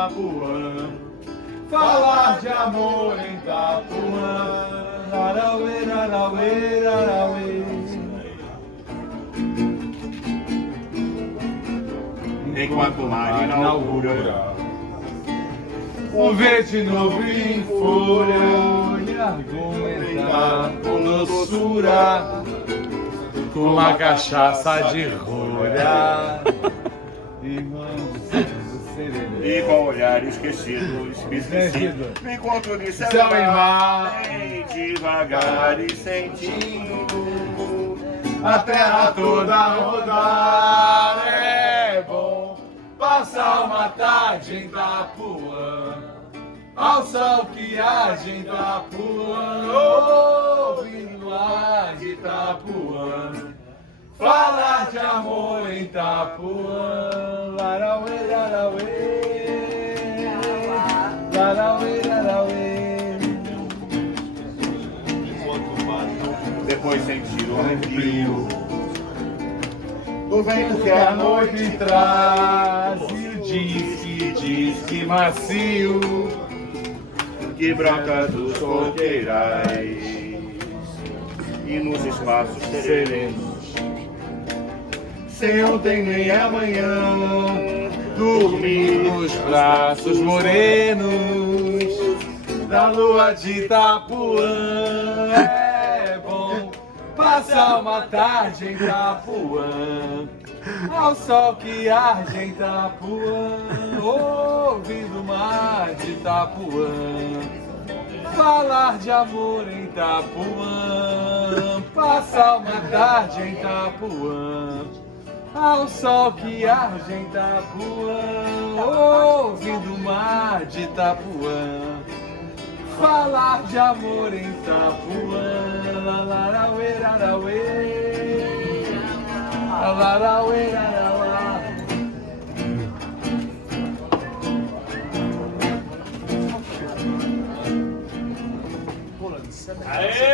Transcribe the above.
Itapuã. Falar de amor em Itapuã. Arauê, arauê, arauê. Enquanto o mar inaugura um verde novo em folha e argumentar com doçura, com uma cachaça de rolha e com olhar esquecido, me encontro de céu e mar, bem devagar e sentindo a terra toda rodar. É bom passar uma tarde em Itapuã, ao sol que arde em Itapuã, ouvindo o ar de Itapuã, falar de amor em Itapuã. Larauê, larauê, larauê, larauê. Depois sentir o arrepio do vento que Que a a noite noite traz e o disque macio que brota dos coqueirais e nos espaços serenos, sem ontem nem amanhã, dormir nos braços morenos da lua de Itapuã. É bom passar uma tarde em Itapuã, ao sol que arde em Itapuã, ouvindo o mar de Itapuã, falar de amor em Itapuã, passar uma tarde em Itapuã, ao sol que arde em Itapuã, ouvindo o mar de Itapuã, falar de amor em Itapuã. Larauê, larauê, larauê, larauá. Aê!